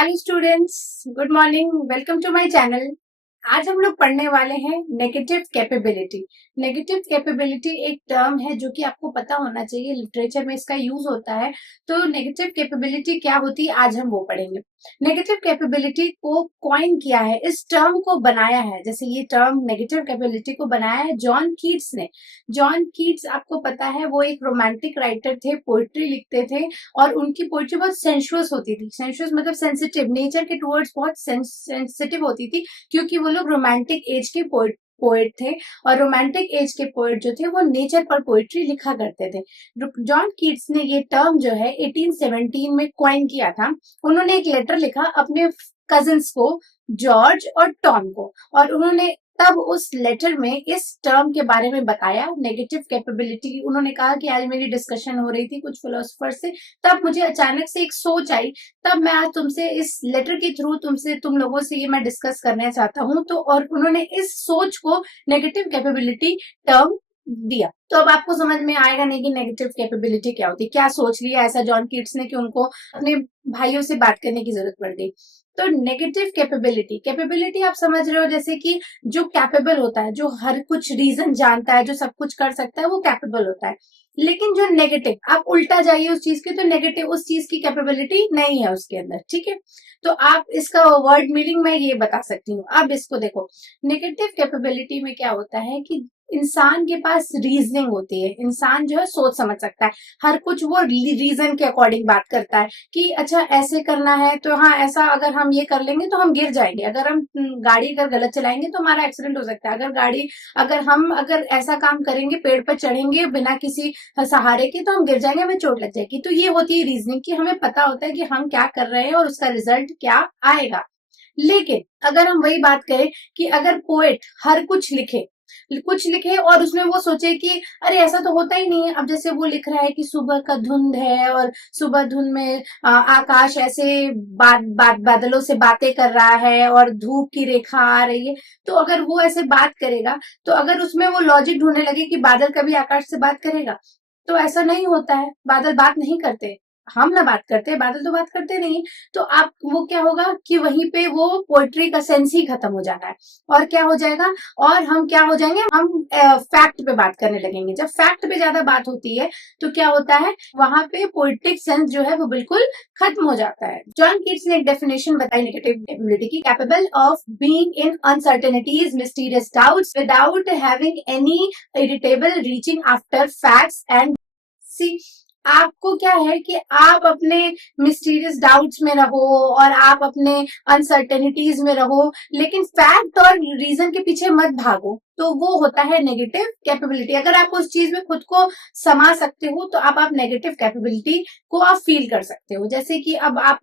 Hello students, good morning. Welcome to my channel. आज हम लोग पढ़ने वाले हैं नेगेटिव कैपेबिलिटी। नेगेटिव कैपेबिलिटी एक टर्म है जो कि आपको पता होना चाहिए, लिटरेचर में इसका यूज होता है। तो नेगेटिव कैपेबिलिटी क्या होती है, आज हम वो पढ़ेंगे। नेगेटिव कैपेबिलिटी को कॉइन किया है, इस टर्म को बनाया है, जैसे ये टर्म नेगेटिव कैपेबिलिटी को बनाया है जॉन कीट्स ने। जॉन कीट्स आपको पता है, वो एक रोमांटिक राइटर थे, पोइट्री लिखते थे और उनकी पोइट्री बहुत सेंशुअस होती थी। सेंशुअस मतलब सेंसिटिव, नेचर के टुवर्ड्स बहुत सेंसिटिव होती थी, क्योंकि वो लोग रोमांटिक एज के पोएट थे। और रोमांटिक एज के पोएट जो थे वो नेचर पर पोएट्री लिखा करते थे। जॉन कीट्स ने ये टर्म जो है 1817 में कॉइन किया था। उन्होंने एक लेटर लिखा अपने कजिन्स को, जॉर्ज और टॉम को, और उन्होंने तब उस लेटर में इस टर्म के बारे में बताया, नेगेटिव कैपेबिलिटी। उन्होंने कहा कि आज मेरी डिस्कशन हो रही थी कुछ फिलोसोफर से, तब मुझे अचानक से एक सोच आई, तब मैं आज तुमसे इस लेटर के थ्रू तुम लोगों से ये मैं डिस्कस करना चाहता हूँ। तो और उन्होंने इस सोच को नेगेटिव कैपेबिलिटी टर्म दिया। तो अब आपको समझ में आएगा नहीं कि नेगेटिव कैपेबिलिटी क्या होती है, क्या सोच लिया ऐसा जॉन कीट्स ने कि उनको अपने भाइयों से बात करने की जरूरत पड़ गई। तो नेगेटिव कैपेबिलिटी, कैपेबिलिटी आप समझ रहे हो, जैसे कि जो कैपेबल होता है, जो हर कुछ रीजन जानता है, जो सब कुछ कर सकता है, वो कैपेबल होता है। लेकिन जो नेगेटिव, आप उल्टा जाइए उस चीज के, तो नेगेटिव उस चीज की कैपेबिलिटी नहीं है उसके अंदर। ठीक है, तो आप इसका वर्ड मीनिंग मैं ये बता सकती हूँ। अब इसको देखो, नेगेटिव कैपेबिलिटी में क्या होता है कि इंसान के पास रीजनिंग होती है, इंसान जो है सोच समझ सकता है, हर कुछ वो रीजन के अकॉर्डिंग बात करता है कि अच्छा ऐसे करना है तो हाँ ऐसा, अगर हम ये कर लेंगे तो हम गिर जाएंगे, अगर हम गाड़ी अगर गलत चलाएंगे तो हमारा एक्सीडेंट हो सकता है, अगर ऐसा काम करेंगे, पेड़ पर चढ़ेंगे बिना किसी सहारे के, तो हम गिर जाएंगे, हमें चोट लग जाएगी। तो ये होती है रीजनिंग, कि हमें पता होता है कि हम क्या कर रहे हैं और उसका रिजल्ट क्या आएगा। लेकिन अगर हम वही बात करें कि अगर पोएट हर कुछ लिखे और उसमें वो सोचे कि अरे ऐसा तो होता ही नहीं है। अब जैसे वो लिख रहा है कि सुबह का धुंध है और सुबह धुंध में आकाश ऐसे बादलों से बातें कर रहा है और धूप की रेखा आ रही है, तो अगर वो ऐसे बात करेगा, तो अगर उसमें वो लॉजिक ढूंढने लगे कि बादल कभी आकाश से बात करेगा, तो ऐसा नहीं होता है। बादल बात नहीं करते, हम ना बात करते हैं, बादल तो बात करते नहीं। तो आप वो क्या होगा कि वहीं पे वो पोएट्री का सेंस ही खत्म हो जाना है। और क्या हो जाएगा, और हम क्या हो जाएंगे, हम फैक्ट पे बात करने लगेंगे। जब फैक्ट पे ज्यादा बात होती है तो क्या होता है, वहां पे पोएट्रिक सेंस जो है वो बिल्कुल खत्म हो जाता है। जॉन कीट्स ने एक डेफिनेशन बताई नेगेटिव एबिलिटी की, capable of being in uncertainties, mysterious doubts without having any irritable reaching after facts and see. आपको क्या है कि आप अपने मिस्टीरियस डाउट्स में रहो और आप अपने अनसर्टेनिटीज में रहो, लेकिन फैक्ट और रीजन के पीछे मत भागो, तो वो होता है नेगेटिव कैपेबिलिटी। अगर आप उस चीज में खुद को समा सकते हो तो आप नेगेटिव कैपेबिलिटी को आप फील कर सकते हो। जैसे कि अब आप,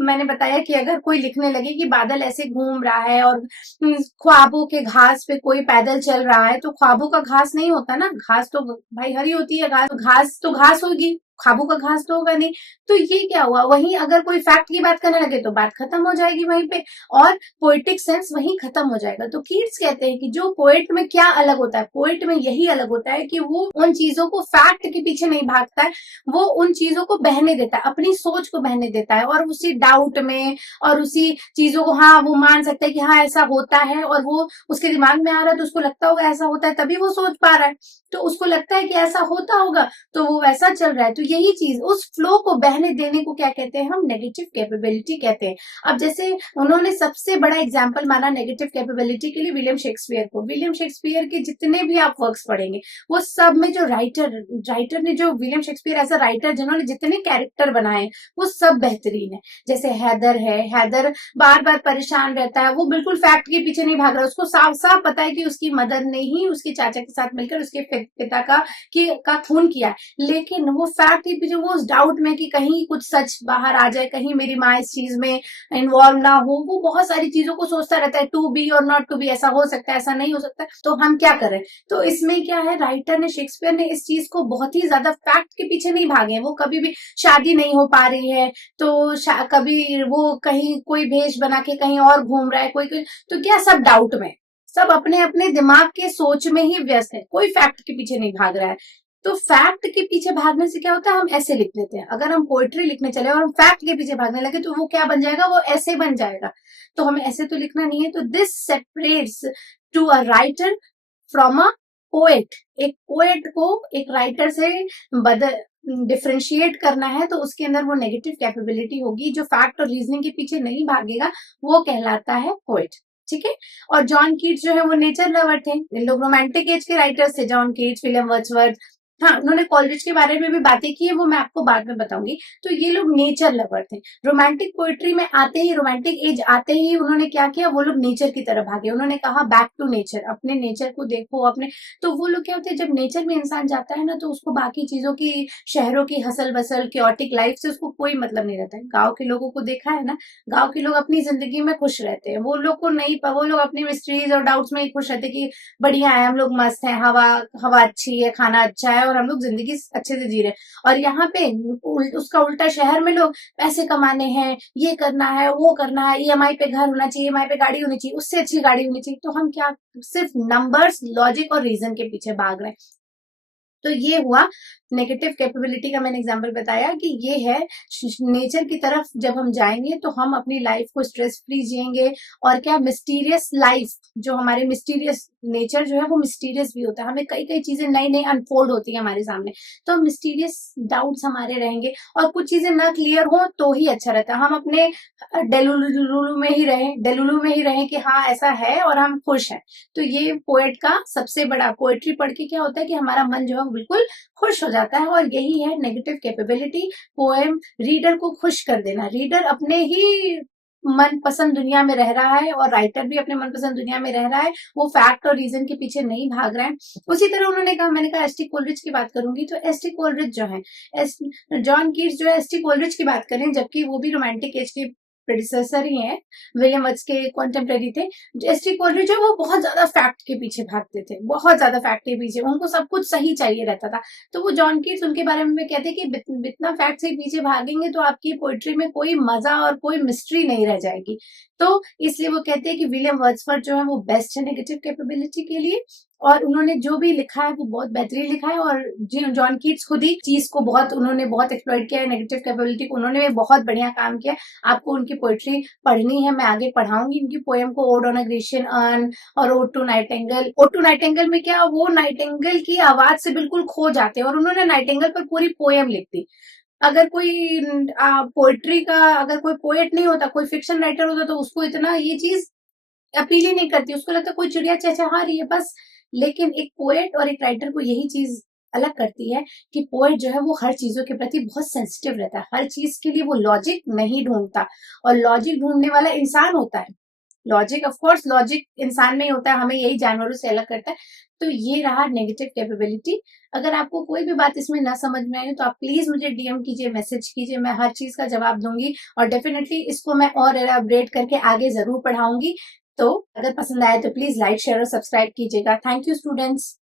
मैंने बताया कि अगर कोई लिखने लगे कि बादल ऐसे घूम रहा है और ख्वाबों के घास पे कोई पैदल चल रहा है, तो ख्वाबों का घास नहीं होता ना, घास तो भाई हरी होती है, घास तो घास होगी, ख्वाबों का घास तो होगा नहीं। तो ये क्या हुआ, वहीं अगर कोई फैक्ट की बात करने लगे तो बात खत्म हो जाएगी वहीं पे, और पोएटिक सेंस वहीं खत्म हो जाएगा। तो कीट्स कहते हैं कि जो पोएट में क्या अलग होता है, पोएट में यही अलग होता है कि वो उन चीजों को, फैक्ट के पीछे नहीं भागता है, वो उन चीजों को बहने देता है, अपनी सोच को बहने देता है, और उसी डाउट में और उसी चीजों को, हाँ वो मान सकता है कि हाँ ऐसा होता है, और वो उसके दिमाग में आ रहा है तो उसको लगता होगा ऐसा होता है, तभी वो सोच पा रहा है, तो उसको लगता है कि ऐसा होता होगा तो वो वैसा चल रहा है। तो यही चीज, उस फ्लो को बहने देने को क्या कहते हैं, हम नेगेटिव कैपेबिलिटी कहते हैं। अब जैसे उन्होंने सबसे बड़ा एग्जाम्पल माना नेगेटिव कैपेबिलिटी के लिए विलियम शेक्सपियर को। विलियम शेक्सपियर के जितने भी आप वर्क्स पढ़ेंगे, वो सब में जो राइटर ने, जो विलियम शेक्सपियर ऐसा राइटर जिन्होंने जितने कैरेक्टर बनाए, वो सब बेहतरीन है। जैसे हैदर है, हैदर बार बार परेशान रहता है, वो बिल्कुल फैक्ट के पीछे नहीं भाग रहा, उसको साफ साफ पता है कि उसकी मदर ने ही उसके चाचा के साथ मिलकर उसके पिता का खून किया है, लेकिन वो फैक्ट के पीछे, वो उस डाउट में कि कहीं कुछ सच बाहर आ जाए, कहीं मेरी माँ इस चीज में इन्वॉल्व ना हो, वो बहुत सारी चीजों को सोचता रहता है, टू बी और नॉट टू बी, ऐसा हो सकता है, ऐसा नहीं हो सकता, तो हम क्या करें। तो इसमें क्या है, राइटर ने, शेक्सपियर ने इस चीज को बहुत ही ज्यादा, फैक्ट के पीछे नहीं भागे। वो कभी भी शादी नहीं हो पा रही है तो कभी वो कहीं कोई भेष बना के कहीं और घूम रहा है, कोई तो क्या, सब डाउट में, सब अपने अपने दिमाग के सोच में ही व्यस्त है, कोई फैक्ट के पीछे नहीं भाग रहा है। तो फैक्ट के पीछे भागने से क्या होता है, हम ऐसे लिख लेते हैं। अगर हम पोएट्री लिखने चले और हम फैक्ट के पीछे भागने लगे तो वो क्या बन जाएगा, वो ऐसे बन जाएगा। तो हमें ऐसे तो लिखना नहीं है। तो this separates to a writer from a poet. एक पोएट को एक राइटर से बदल डिफ्रेंशिएट करना है तो उसके अंदर वो नेगेटिव कैपेबिलिटी होगी। जो फैक्ट और रीजनिंग के पीछे नहीं भागेगा वो कहलाता है पोएट। ठीक है। और जॉन कीट्स जो है वो नेचर लवर थे। इन लोग रोमांटिक एज के राइटर्स थे, जॉन कीट्स, विलियम वर्ड्सवर्थ। हाँ, उन्होंने कॉलरिज के बारे में भी बातें की है, वो मैं आपको बाद में बताऊंगी। तो ये लोग नेचर लवर थे। रोमांटिक पोएट्री में आते ही, रोमांटिक एज आते ही उन्होंने क्या किया, वो लोग नेचर की तरफ भागे। उन्होंने कहा बैक टू नेचर, अपने नेचर को देखो अपने। तो वो लोग क्या होते हैं, जब नेचर में इंसान जाता है ना तो उसको बाकी चीजों की, शहरों की हसल बसल क्योटिक लाइफ से उसको कोई मतलब नहीं रहता है। गाँव के लोगों को देखा है ना, गाँव के लोग अपनी जिंदगी में खुश रहते हैं। वो लोग को नहीं, वो लोग अपनी मिस्ट्रीज और डाउट्स में ही खुश रहते कि बढ़िया है, हम लोग मस्त हैं, हवा हवा अच्छी है, खाना अच्छा है और हम लोग जिंदगी अच्छे से जी रहे हैं। और यहाँ पे उसका उल्टा, शहर में लोग पैसे कमाने हैं, ये करना है, वो करना है, ईएमआई पे घर होना चाहिए, ईएमआई पे गाड़ी होनी चाहिए, उससे अच्छी गाड़ी होनी चाहिए। तो हम क्या, सिर्फ नंबर्स, लॉजिक और रीजन के पीछे भाग रहे हैं। तो ये हुआ नेगेटिव कैपेबिलिटी का। मैंने एग्जांपल बताया कि ये है नेचर की तरफ जब हम जाएंगे तो हम अपनी लाइफ को स्ट्रेस फ्री जिएंगे। और क्या, मिस्टीरियस लाइफ, जो हमारे मिस्टीरियस नेचर जो है वो मिस्टीरियस भी होता है। हमें कई कई चीजें नई नई अनफोल्ड होती है हमारे सामने, तो मिस्टीरियस डाउट्स हमारे रहेंगे। और कुछ चीजें ना क्लियर हो तो ही अच्छा रहता है। हम अपने डेलुलू में ही रहें, डेलुलू में ही रहें कि हाँ ऐसा है और हम खुश हैं। तो ये पोएट का सबसे बड़ा, पोएट्री पढ़ के क्या होता है कि हमारा मन जो है बिल्कुल खुश हो जाता है। और यही है नेगेटिव कैपेबिलिटी, पोएम रीडर को खुश कर देना। रीडर अपने ही मनपसंद दुनिया में रह रहा है और राइटर भी अपने मनपसंद दुनिया में रह रहा है। वो फैक्ट और रीजन के पीछे नहीं भाग रहा है। उसी तरह उन्होंने कहा, मैंने कहा एसटी कोलरिज की बात करूंगी तो एसटी कोलरिज जो है, जॉन कीट्स जो है एसटी कोलरिज की बात करें, जबकि वो भी रोमांटिक एज के प्रेडिसेसर ही हैं, विलियम वर्ड्स के कॉन्टेम्परेरी थे। एसटी कोलरिज जो, वो बहुत ज्यादा फैक्ट के पीछे भागते थे, बहुत ज्यादा फैक्ट के पीछे, उनको सब कुछ सही चाहिए रहता था। तो वो जॉन कीट्स उनके बारे में कहते हैं कि इतना फैक्ट से पीछे भागेंगे तो आपकी पोइट्री में कोई मजा और कोई मिस्ट्री नहीं रह जाएगी। तो इसलिए वो कहते हैं कि विलियम वर्ड्सवर्थ जो है वो बेस्ट है नेगेटिव कैपेबिलिटी के लिए। और उन्होंने जो भी लिखा है वो बहुत बेहतरीन लिखा है। और जॉन कीट्स खुद ही चीज को उन्होंने बहुत एक्सप्लॉइट किया है, नेगेटिव कैपेबिलिटी को उन्होंने भी बहुत बढ़िया काम किया। आपको उनकी पोइट्री पढ़नी है, मैं आगे पढ़ाऊंगी उनकी पोएम को, ode on a Grecian urn और ode to nightingale. Ode to nightingale में क्या, वो नाइटिंगेल की आवाज से बिल्कुल खो जाते हैं और उन्होंने नाइटिंगेल पर पूरी पोएम लिख दी। अगर कोई पोएट्री का, अगर कोई पोएट नहीं होता, कोई फिक्शन राइटर होता तो उसको इतना ये चीज अपील ही नहीं करती, उसको लगता कोई चिड़िया चहचहा रही है बस। लेकिन एक पोएट और एक राइटर को यही चीज अलग करती है कि पोएट जो है वो हर चीजों के प्रति बहुत सेंसिटिव रहता है, हर चीज के लिए वो लॉजिक नहीं ढूंढता। और लॉजिक ढूंढने वाला इंसान होता है। लॉजिक, ऑफ कोर्स लॉजिक इंसान में ही होता है, हमें यही जानवरों से अलग करता है। तो ये रहा नेगेटिव कैपेबिलिटी। अगर आपको कोई भी बात इसमें ना समझ में आई तो आप प्लीज मुझे डीएम कीजिए, मैसेज कीजिए, मैं हर चीज का जवाब दूंगी। और डेफिनेटली इसको मैं और एलाबोरेट करके आगे जरूर पढ़ाऊंगी। तो अगर पसंद आए तो प्लीज लाइक, शेयर और सब्सक्राइब कीजिएगा। Thank you students.